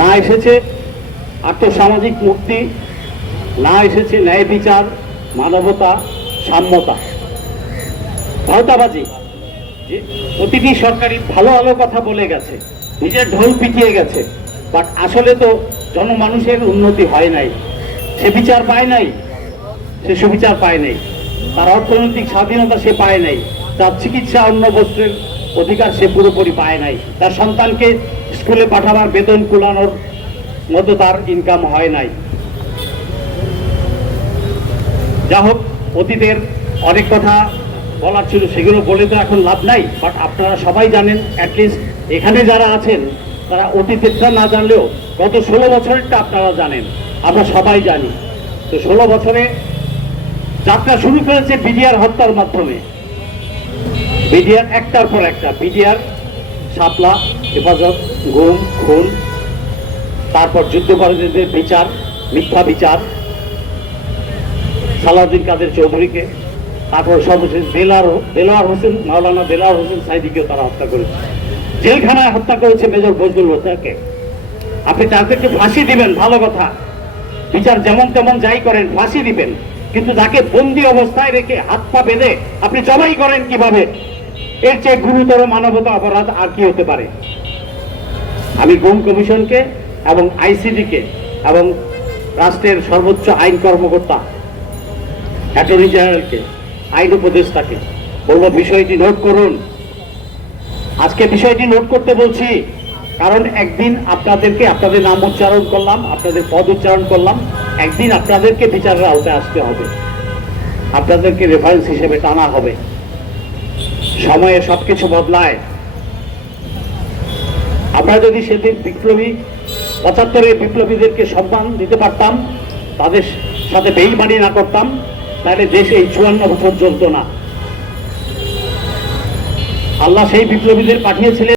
না এসেছে আর্থসামাজিক মুক্তি, না এসেছে ন্যায় বিচার, মানবতা, সাম্যতা। ভাওতাবাজি যে প্রতিটি সরকারি ভালো ভালো কথা বলে গেছে, নিজের ঢোল পিটিয়ে গেছে বাট আসলে তো জনমানুষের উন্নতি হয় নাই। সে বিচার পায় নাই, সে সুবিচার পায় নাই। তার অর্থনৈতিক স্বাধীনতা সে পায় নাই, তার চিকিৎসা অন্য বস্ত্রের অধিকার সে পুরোপুরি পায় নাই। তার সন্তানকে স্কুলে পাঠাবার বেতন কুলানোর মতো তার ইনকাম হয় নাই। যা হোক অতীতের অনেক কথা বলার ছিল, সেগুলো বলে তো এখন লাভ নাই বাট আপনারা সবাই জানেন অ্যাটলিস্ট এখানে যারা আছেন, তারা অতীতেরটা না জানলেও গত ষোলো বছরেরটা আপনারা জানেন, আমরা সবাই জানি। তো ষোলো বছরে যাত্রা শুরু করেছে বিডিআর হত্যার মাধ্যমে। বিডিআর একটার পর একটা, বিডিআর শাপলা হেফাজত গুম খুন, তারপর যুদ্ধপরাধীদের বিচার, মিথ্যা বিচার, সালাউদ্দিন কাদের চৌধুরীকে, তারপর সর্বশেষ দেলার দেলোয়ার হোসেন, মাওলানা দেলোয়ার হোসেন সাইদিকেও তারা হত্যা করেছে জেলখানায় হত্যা করেছে মেজর ফজলুল হোসেনকে। আপনি তাদেরকে ফাঁসি দিবেন, ভালো কথা। বিচার যেমন তেমন যাই করেন, ফাঁসি দিবেন। কিন্তু তাকে বন্দি অবস্থায় রেখে হাত পা বেঁধে আপনি জবাই করেন কীভাবে? এর চেয়ে গুরুতর মানবতা অপরাধ আর কি হতে পারে? আমি গুম কমিশনকে এবং আইসিডিকে এবং রাষ্ট্রের সর্বোচ্চ আইন কর্মকর্তা, অ্যাটর্নি জেনারেলকে, আইন উপদেষ্টাকে বলব বিষয়টি নোট করুন। আজকে বিষয়টি নোট করতে বলছি, কারণ একদিন আপনাদেরকে আপনাদের নাম উচ্চারণ করলাম, আপনাদের পদ উচ্চারণ করলাম, একদিন আপনাদেরকে বিচারের আওতায় আসতে হবে। আপনাদেরকে রেফারেন্স হিসেবে টানা হবে। সময়ে সবকিছু বদলায়। আমরা যদি সেদিন বিপ্লবী, পঁচাত্তরের বিপ্লবীদেরকে সম্মান দিতে পারতাম, তাদের সাথে বেইমানি না করতাম, তাহলে দেশে এই চুয়ান্ন বছর চলতো না। আল্লাহ সেই বিপ্লবীদের পাঠিয়েছিলেন।